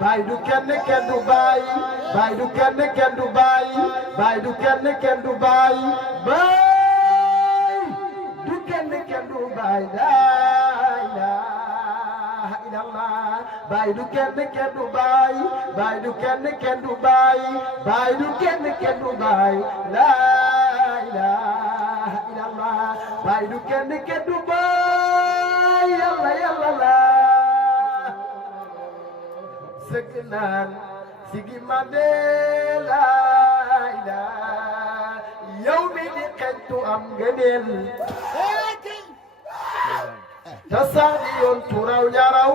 Baay du kenn kenn du baay baay du kenn kenn du baay baay du kenn kenn du baay baay du kenn kenn du baay laa ilaaha illallah baay du kenn kenn du baay baay du kenn kenn du baay baay du kenn kenn du baay laa ilaaha illallah baay du kenn kenn du baay yàlla yàlla la sëgg naan sigi mande laa ilaa yow mi di xeñtu am ngëneel te sax di yoon turaw ñaraw